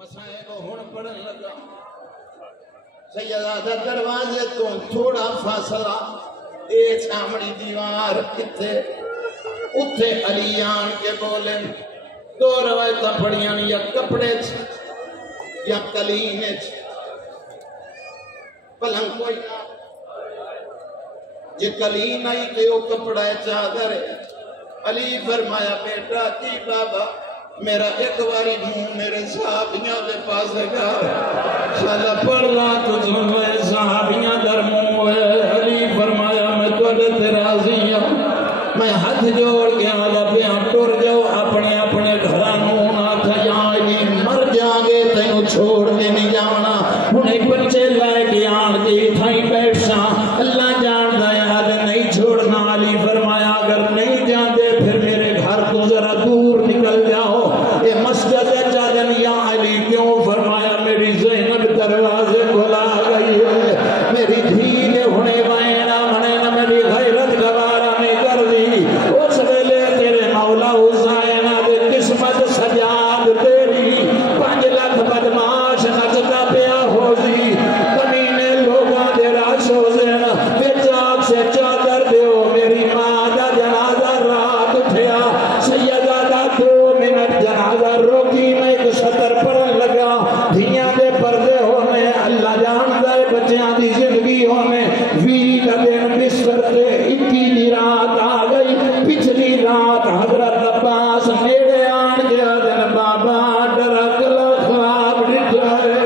मसाए को हुण पढ़न लगा। सैयदा दा दरवाजे तो थोड़ा फासला ए सामने दीवार किथे उथे अली आन के बोले दो रवायत पढ़ियां या कपड़े या कलीन पलंग कोई ना जे कलीन आई ते ओ कपड़ा चादर अली फरमाया बेटा की बाबा मेरा एक बारी मुंह मेरे साहबियां के पास गया साला पढ़ला तुझ में साहबियां दर मुंह अली फरमाया मैं तुझे ते राजी हूं मैं हाथ जोड़ के आला पे टुर जाओ अपने अपने घरां नूं नाथ जाई मर जागे तैनू छोड़ के नहीं जाना हुणे बच्चे लेके आन के थाई बैठा अल्लाह जानदा याद नहीं छोड़ना। अली फरमाया अगर नहीं जाते फिर मेरे घर को जरा दूर निकल जाओ ये मस्जिद चादन या अली क्यों फरमाया मेरी ज़ैनब दरवाजे खुला गई है मेरी धी ने हुणे वायना मने न मेरी गैरत गवारा नहीं कर दी उस वेले तेरे मौला हुसैन दे किस्मत सजाद तेरी 5 लाख बदमाश नचदा पिया होसी कमीने लोगां दे राश हुसैन बेचाक से चादर दियो मेरी मां दा जनाजा रात उठया सैयदा दा 2 मिनट जनाजा रोकी मैं एक सतर पढ़न लगा धियां दे पर्दे होने अल्लाह जानदा है बच्चों दी जिंदगी होने 20 का दिन बिस्तर ते 21 दी रात आ गई पिछली रात हजरत अब्बास नेड़े आन गया दिन बाबा डरा कला ख्वाब दिखा है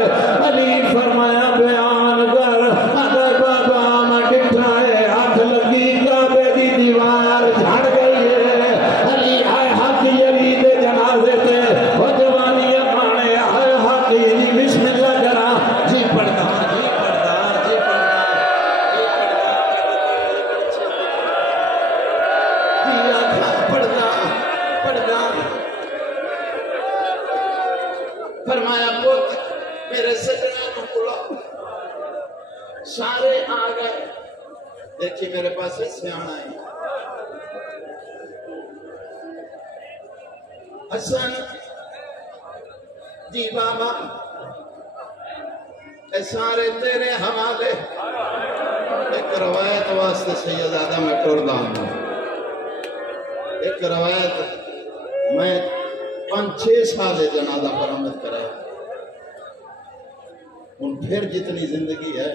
अली फरमाया बयान कर अगर बाबा मैं दिखा है हाथ लगी काबे दी दीवार झड़ गई है अली आए हक यली दे जनाजे ते ओ जवानी माने आए हक यली बिस्मिल्लाह करा जी पढ़दा जी पढ़दा जी पढ़दा पढ़दा फरमाया पुत्र मेरे सजना को बुलाओ सारे आ गए देखिए मेरे पास सियाना है हसन जी बाबा ए सारे तेरे हवाले एक रवायत वास्ते सैयदादा मैं टुरदा हूं एक रवायत मैं 5-6 साल जनाजा बरामद कराया हूँ फिर जितनी जिंदगी है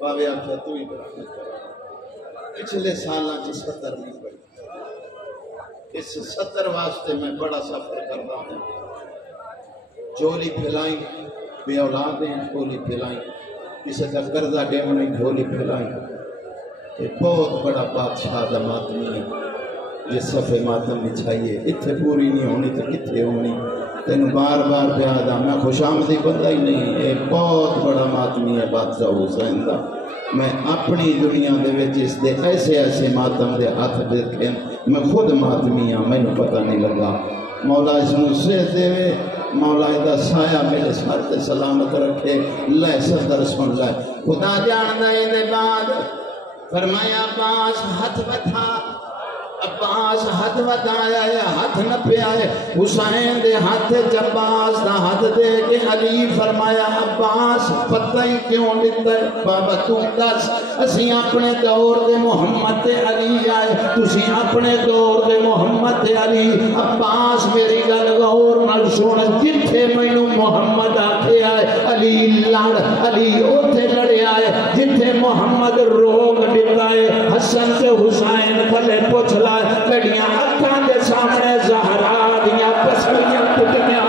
बाबे आख्या तू ही बरामद करा पिछले साल 70 नहीं पड़ी इस 70 वास्ते मैं बड़ा सफर करता हूँ झोली फैलाई बे औलाद झोली फैलाई किसी का कर्जा डेमनी झोली फैलाई बहुत बड़ा बादशाह का मातमी है ये सफे मातम बिछाइए इतने पूरी नहीं होनी तो कितने होनी तेन बार बार प्याद मैं खुशामदी बंदा ही नहीं ये बहुत बड़ा मातमी है बादशाह हुसैन का मैं अपनी दुनिया दे ऐसे ऐसे मातम के हथ देखे मैं खुद मातमी हाँ मैनू पता नहीं लगा मौला इसनू सेहत देवे मौला इहदा साया मेरे सर ते सलामत रखे लै सदर सुन लै खुदा जानदा इहदे बाद फरमाया अब्बास हथ बथा अब्बास हथ बताया है हाथ न पिया है हुसैन दे हाथ अब्बास दा हाथ दे के अली फरमाया अब्बास पता ही क्यों दिता बाबा तू दस असी अपने दौर दे मोहम्मद ते अली आए तुसी अपने दौर दे मोहम्मद ते अली अब्बास मेरी गल गौर नाल सुन जिथे मैनू मोहम्मद आखिया है अली लड़ अली ओथे लड़िया है जिथे मोहम्मद रोक दिता है हसन ते हुसैन थले पुछ ला लड़ियां अखां दे सामने ज़हरा दियां पसलियां टुटियां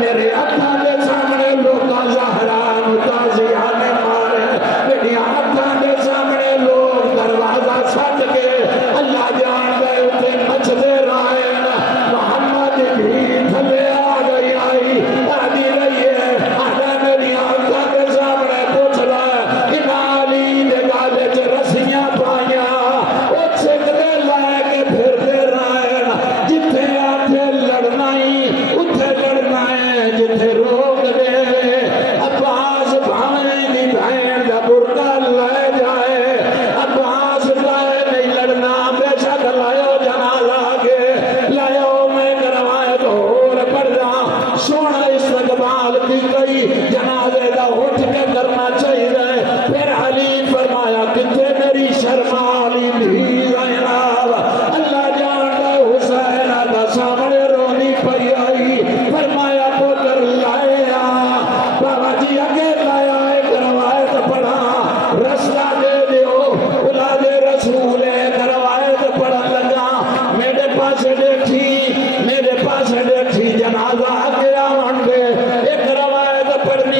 मेरे अखां दे सामने लोकां ज़हरा नूं ताज़िया ने मारे लड़ियां अखां दे सामने लोग दरवाजा छड्ड के अल्लाह जानदा उत्ते मचदे रहे मोहम्मद भी थले आ गई आई नाल की गई जनाजे दा उठ के करना चाहिए। फिर अली फरमाया किथे मेरी शर्मा वाली धी ज़ैनब, अल्लाह जानदा हुसैन दा सामने रोनी पई आई। फरमाया पुत्र लाया बाबा जी अगे लाया एक रवायत पढ़ा, रस्ता दे दियो औलादे रसूल एक रवायत पढ़न लगा। मेरे पास देखी जनाजा आगे आवन दे, एक रवायत पढ़नी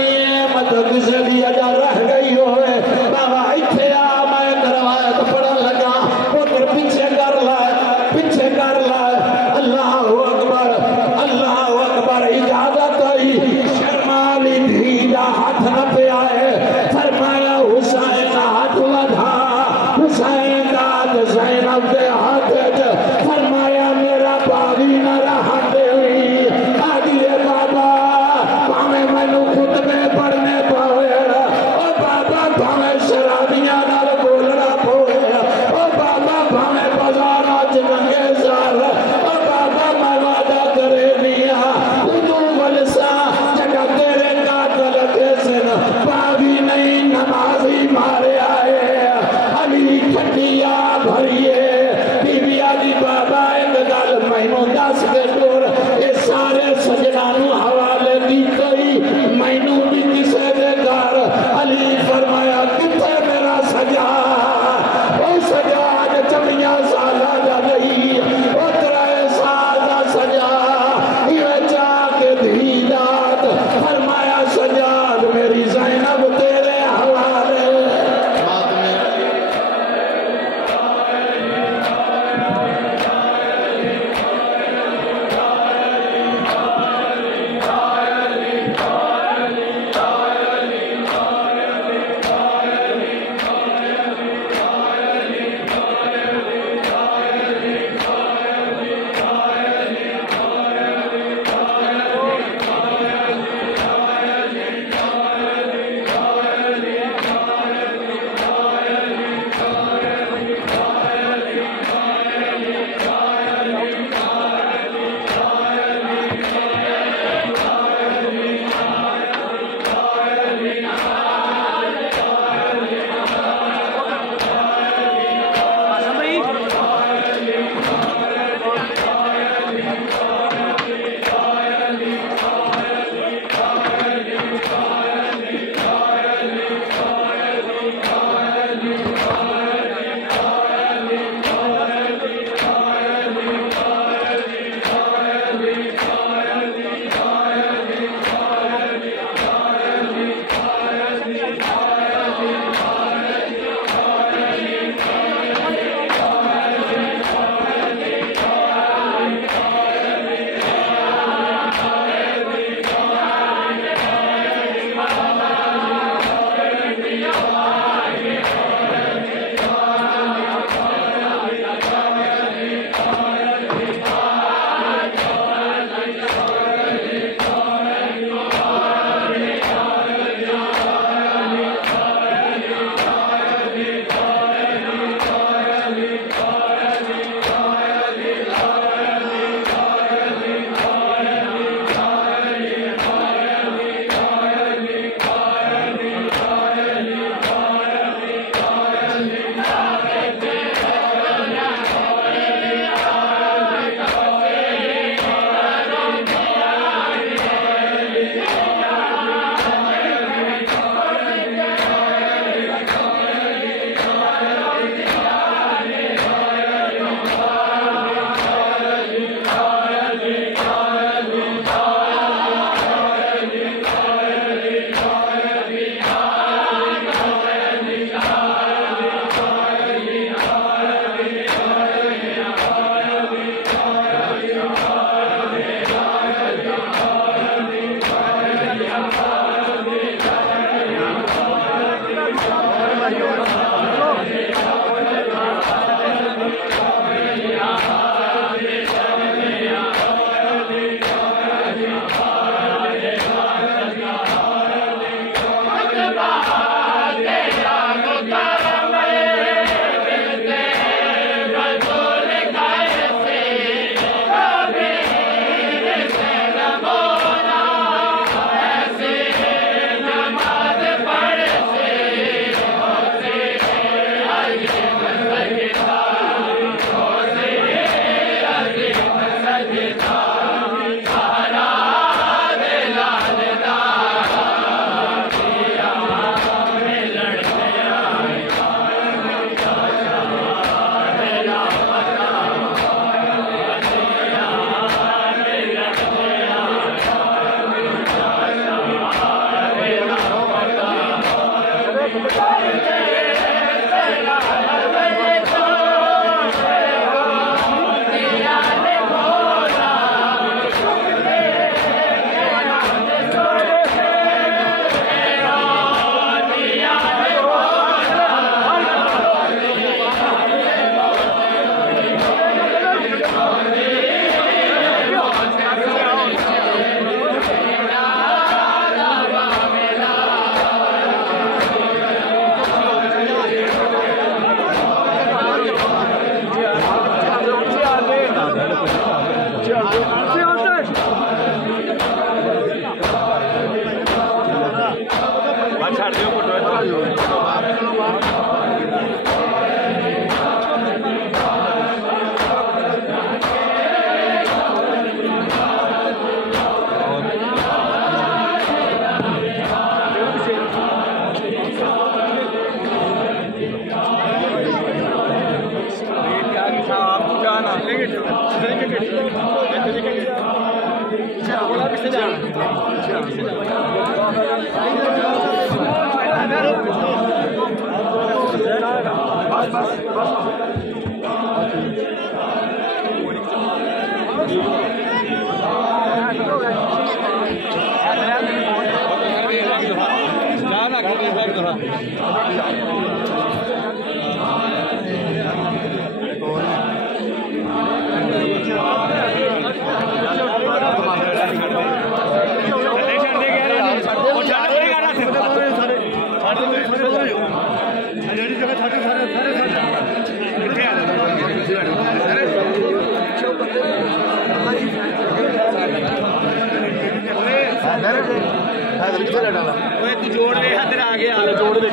तू जोड़ ले इधर आ गया जोड़ दे